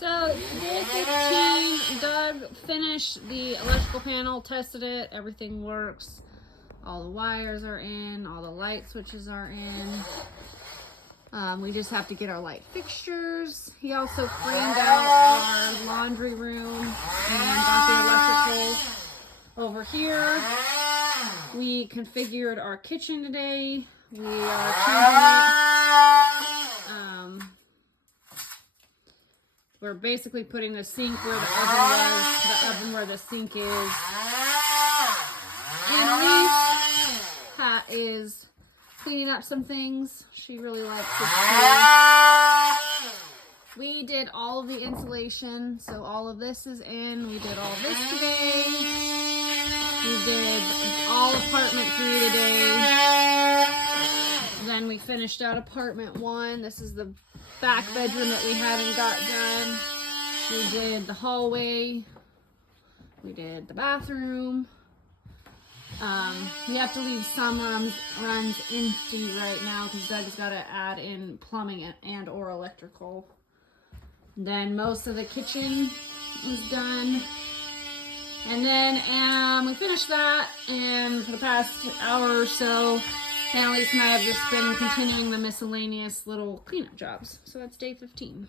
So day 15, Doug finished the electrical panel, tested it, everything works. All the wires are in, all the light switches are in. We just have to get our light fixtures. He also framed out our laundry room and got the electrical over here. We configured our kitchen today. We are changing it. We're basically putting the sink where the oven was, the oven where the sink is. Annalise is cleaning up some things. She really likes this too. We did all of the insulation, so all of this is in. We did all this today. We did all apartment 3 today. Then we finished out apartment 1. This is the back bedroom that we hadn't got done. We did the hallway. We did the bathroom. We have to leave some runs empty right now because Doug's got to add in plumbing and or electrical. Then most of the kitchen was done. And then we finished that, and for the past hour or so, Annalise and I have just been continuing the miscellaneous little cleanup jobs. So that's day 15.